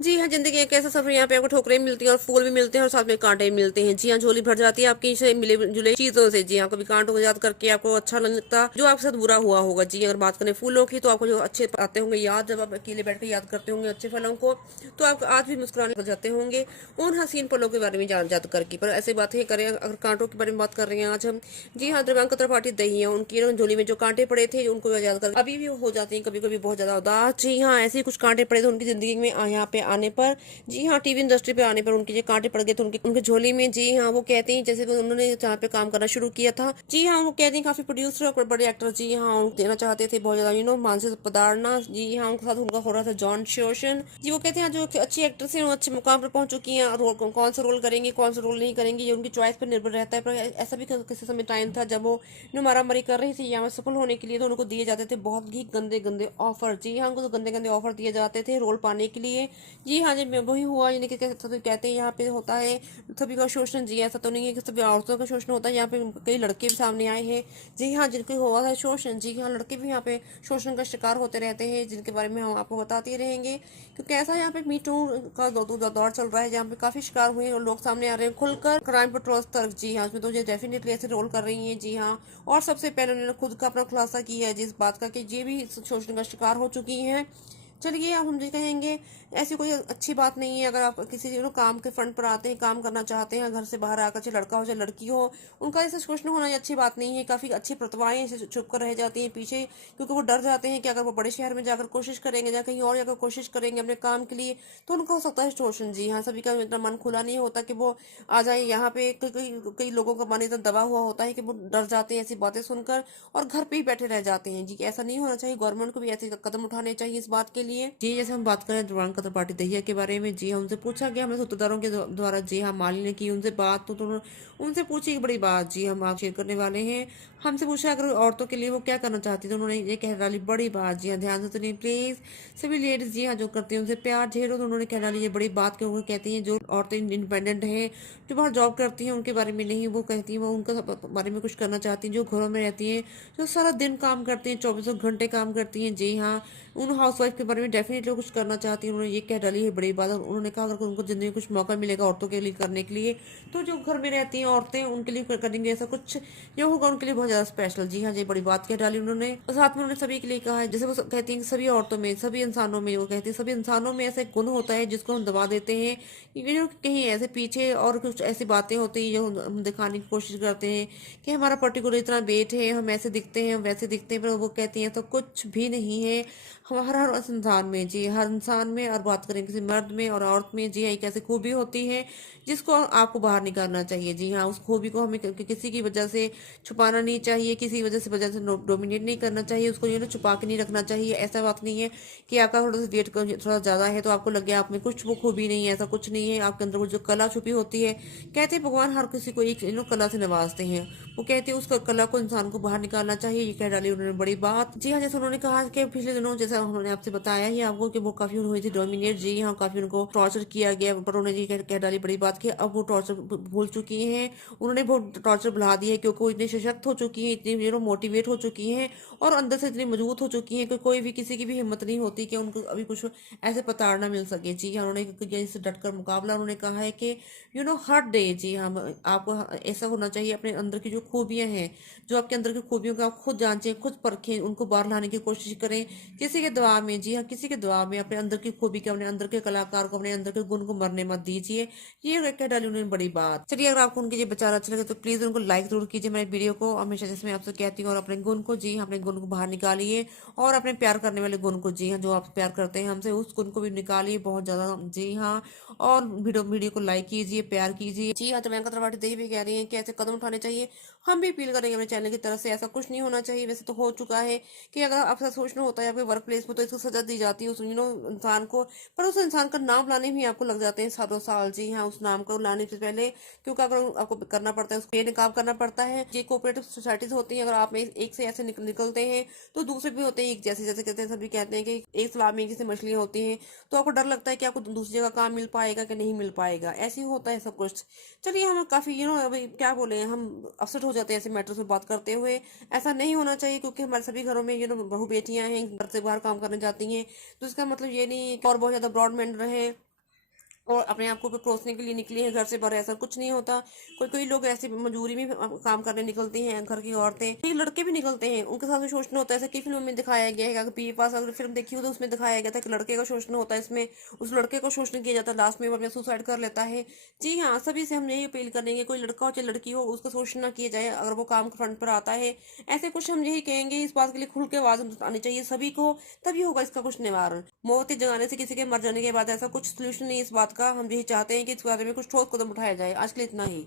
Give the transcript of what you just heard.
जी हाँ, ज़िंदगी एक ऐसा सफ़र यहाँ पे आपको ठोकरें मिलती हैं और फूल भी मिलते हैं और साथ में कांटे भी मिलते हैं। जी हाँ, झोली भर जाती है आपकी से मिले-जुले चीज़ों से। जी हाँ, कभी कांटों को याद करके आपको अच्छा नहीं लगता, जो आपके साथ बुरा हुआ होगा। जी, अगर बात करें फूलों की तो आपको जो अच्छे आते होंगे याद, जब आप अकेले बैठ के याद करते होंगे अच्छे फलों को, तो आप आज भी मुस्कुराने लग जाते होंगे उन हसीन पलों के बारे में जान याद करके। पर ऐसी बातें करें, अगर कांटों के बारे में बात कर रहे हैं आज हम। जी हाँ, दिव्यांका त्रिपाठी दही हैं, उनकी झोली में जो कांटे पड़े थे उनको याद कर अभी भी हो जाती हैं कभी-कभी बहुत ज़्यादा उदास। जी हाँ, ऐसे ही कुछ कांटे पड़े थे उनकी ज़िंदगी में यहाँ पे आने पर। जी हाँ, टीवी इंडस्ट्री पे आने पर उनके जो कांटे पड़ गए थे उनके उनके झोली में। जी हाँ, वो कहते हैं जैसे कि उन्होंने जहाँ पे काम करना शुरू किया था। जी हाँ, वो कहते हैं काफी प्रोड्यूसर और बड़े एक्टर जी हाँ उनको देना चाहते थे बहुत ज्यादा मानसिक पदारना। जी हाँ, उनके साथ उनका हो रहा था जॉन शोशन। जी, वो कहते हैं जो अच्छी एक्ट्रेस है वो अच्छे मुकाम पर पहुंच चुकी हैं, रोल कौन सा रोल करेंगे कौन सा रोल नहीं करेंगे ये उनकी चॉइस पर निर्भर रहता है। पर ऐसा भी किसी समय टाइम था जब वो मारा मारी कर रही थी यहाँ सफल होने के लिए, तो उनको दिए जाते थे बहुत ही गंदे गंदे ऑफर। जी हाँ, उनको तो गंदे गंदे ऑफर दिए जाते थे रोल पाने के लिए। जी हाँ, जी वही हुआ यानी कि सभी कहते हैं यहाँ पे होता है सभी का शोषण। जी, ऐसा तो नहीं है कि सभी औरतों का शोषण होता है, यहाँ पे कई लड़के भी सामने आए हैं। जी हाँ, जिनके हुआ है शोषण। जी हाँ, लड़के भी यहाँ पे शोषण का शिकार होते रहते हैं, जिनके बारे में हम आपको बताते रहेंगे, क्योंकि ऐसा यहाँ पे मी टू का दौर चल रहा है जहाँ पे काफी शिकार हुए और लोग सामने आ रहे हैं खुलकर क्राइम पेट्रोल तक। जी हाँ, उसमें तो ये डेफिनेटली ऐसे रोल कर रही है। जी हाँ, और सबसे पहले उन्होंने खुद का अपना खुलासा किया है जिस बात का कि ये भी शोषण का शिकार हो चुकी हैं। चलिए, अब हम ये कहेंगे ऐसी कोई अच्छी बात नहीं है अगर आप किसी काम के फ्रंट पर आते हैं, काम करना चाहते हैं, घर से बाहर आकर, चाहे लड़का हो चाहे लड़की हो, उनका ऐसे क्वेश्चन होना ये अच्छी बात नहीं है। काफी अच्छी प्रतिभाएं ऐसे छुप कर रह जाती हैं पीछे, क्योंकि वो डर जाते हैं कि अगर वो बड़े शहर में जाकर कोशिश करेंगे या कहीं और जाकर कोशिश करेंगे अपने काम के लिए तो उनका हो सकता है शोषण। जी हाँ, सभी का इतना मन खुला नहीं होता कि वो आ जाए यहाँ पे। कई लोगों का मन इतना दबा हुआ होता है कि वो डर जाते हैं ऐसी बातें सुनकर और घर पे ही बैठे रह जाते हैं। जी, ऐसा नहीं होना चाहिए, गवर्नमेंट को भी ऐसे कदम उठाने चाहिए इस बात के लिए। जी, जैसे हम बात करें दिव्यांका त्रिपाठी दहिया के बारे में। जी हाँ, उनसे पूछा गया हमने सूत्रधारों के द्वारा। जी हाँ, माली ने की उनसे बात, तो उनसे पूछी एक बड़ी बात। जी हम आप शेयर करने वाले हैं। हमसे पूछा अगर औरतों के लिए वो क्या करना चाहती, तो उन्होंने ये कह डाली बड़ी बात। जी हाँ, ध्यान से सुनिए प्लीज सभी लेडीज। जी हाँ, जो करती हैं उनसे प्यार झेलो, तो उन्होंने कह डाली ये बड़ी बात क्यों कहती हैं जो औरतें इंडिपेंडेंट हैं, जो बाहर जॉब करती हैं उनके बारे में नहीं, वो कहती हैं वो उनका बारे में कुछ करना चाहती हैं जो घरों में रहती हैं, जो सारा दिन काम करती हैं, 24 घंटे काम करती हैं। जी हाँ, उन हाउसवाइफ के बारे में डेफिनेटली कुछ करना चाहती हैं। उन्होंने ये कह डाली है बड़ी बात। और उन्होंने कहा अगर उनको जिंदगी में कुछ मौका मिलेगा औरतों के लिए करने के लिए, तो जो घर में रहती हैं औरतें उनके लिए करेंगे ऐसा कुछ, ये होगा उनके लिए बहुत ज्यादा स्पेशल। जी हाँ, ये बड़ी बात कह डाली उन्होंने। और साथ में उन्होंने सभी के लिए कहा है, जैसे वो कहती हैं सभी औरतों में, सभी इंसानों में, वो कहती है सभी इंसानों में ऐसा गुण होता है जिसको हम दबा देते हैं, जो कहीं ऐसे पीछे और कुछ ऐसी बातें होती है जो हम दिखाने की कोशिश करते हैं कि हमारा पर्टिकुलर इतना वेट है, हम ऐसे दिखते हैं, हम वैसे दिखते हैं, पर वो कहती हैं तो कुछ भी नहीं है। हम हर इंसान में, जी हर इंसान में, और बात करें किसी मर्द में और औरत में, जी हाँ, एक ऐसी खूबी होती है जिसको आपको बाहर निकालना चाहिए। जी हाँ, उस खूबी को हमें किसी की वजह से छुपाना नहीं चाहिए, किसी वजह से डोमिनेट नहीं करना चाहिए, उसको छुपा के नहीं रखना चाहिए। ऐसा बात नहीं है कि आपका थोड़ा सा वेट थोड़ा ज्यादा है तो आपको लगे आप में कुछ वो खूबी नहीं है, ऐसा कुछ नहीं है। आपके अंदर वो जो कला छुपी होती है, कहते हैं भगवान हर किसी को एक कला से नवाजते हैं, वो कहते हैं उस कला को इंसान को बाहर निकालना चाहिए। ये कह डाली उन्होंने बड़ी बात। जी हाँ, जैसे उन्होंने कहा कि पिछले दिनों जैसा उन्होंने आपसे बताया ही आपको कि वो काफी हुई थी डोमिनेट। जी हाँ, काफी उनको टॉर्चर किया गया, पर उन्होंने ये कह डाली बड़ी बात कि अब वो टॉर्चर भूल चुकी हैं। उन्होंने वो टॉर्चर भुला दी है क्योंकि वो इतनी सशक्त हो चुकी है, इतनी मोटिवेट हो चुकी हैं और अंदर से इतनी मजबूत हो चुकी हैं कि कोई भी किसी की भी हिम्मत नहीं होती कि उनको अभी कुछ ऐसे प्रताड़ना मिल सके। जी हाँ, उन्होंने इससे डटकर मुकाबला, उन्होंने कहा है कि हर डे। जी हाँ, आपको ऐसा होना चाहिए अपने अंदर की जो खूबियां हैं, जो आपके अंदर की खूबियों को आप खुद जांचें, खुद परखें, उनको बाहर लाने की कोशिश करें किसी के दबाव में। जी हाँ, किसी के दबाव में अपने अंदर की खूबी के, अपने अंदर के कलाकार को, अपने अंदर के गुण को मरने मत दीजिए। ये कह डाली उन्होंने बड़ी बात। चलिए, अगर आपको उनके ये विचार अच्छे लगे तो प्लीज उनको लाइक जरूर कीजिए मेरे वीडियो को, हमेशा जिसमें आपसे कहती हूँ। और अपने गुण को, जी हाँ, अपने गुण को बाहर निकालिए और अपने प्यार करने वाले गुण को, जी हाँ, जो आप प्यार करते हैं हमसे, उस गुण को भी निकालिए बहुत ज्यादा। जी हाँ, और वीडियो को लाइक कीजिए, प्यार कीजिए। जी हाँ, तो प्रियंका त्रिपाठी देवी भी कह रही है कि ऐसे कदम उठाने चाहिए। हम भी अपील करेंगे अपने चैनल की तरफ से, ऐसा कुछ नहीं होना चाहिए। वैसे तो हो चुका है कि अगर आपका सोचना होता है आपके वर्क प्लेस में तो इसको सजा दी जाती है उस इंसान को, पर उस इंसान का नाम लाने में आपको लग जाते हैं सालों साल। जी हाँ, उस नाम को लाने से पहले, क्योंकि अगर आपको करना पड़ता है उसको बेनकाब करना पड़ता है। ये कोऑपरेटिव सोसाइटीज होती हैं, अगर आप में एक से ऐसे निकलते हैं तो दूसरे भी होते हैं एक जैसे। जैसे कहते हैं, सभी कहते हैं कि एक तालाब में जैसे मछलियां होती हैं, तो आपको डर लगता है कि आपको दूसरी जगह काम मिल पाएगा कि नहीं मिल पाएगा। ऐसे ही होता है सब कुछ। चलिए, हम काफी अभी क्या बोले, हम अपसेट हो जाते हैं ऐसे मैटर से बात करते हुए। ऐसा नहीं होना चाहिए, क्योंकि हमारे सभी घरों में बहू बेटियां हैं, घर से बाहर काम करने जाती हैं, तो इसका मतलब ये नहीं कि और बहुत ज्यादा ब्रॉड मैंडर है और अपने आप को परोसने के लिए निकली हैं घर से, पर ऐसा कुछ नहीं होता। कोई कोई लोग ऐसे मजबूरी में काम करने निकलती हैं, घर की औरतें, कई लड़के भी निकलते हैं, उनके साथ भी शोषण होता है। ऐसे कई फिल्मों में दिखाया गया है। अगर पी पास अगर फिल्म देखी हो तो उसमें दिखाया गया था कि लड़के का शोषण होता है, इसमें उस लड़के को शोषण किया जाता है, लास्ट में वो अपने सुसाइड कर लेता है। जी हाँ, सभी से हम यही अपील करेंगे, कोई लड़का हो चाहे लड़की हो, उसका शोषण ना किया जाए अगर वो काम फ्रंट पर आता है। ऐसे कुछ हम यही कहेंगे, इस बात के लिए खुल के आवाज उठानी चाहिए सभी को, तभी होगा इसका कुछ निवारण। मोमबत्ती जगाने से किसी के मर जाने के बाद ऐसा कुछ सोल्यूशन नहीं है इस बात का। हम यही चाहते हैं कि इस बारे में कुछ ठोस कदम उठाया जाए। आज के लिए इतना ही।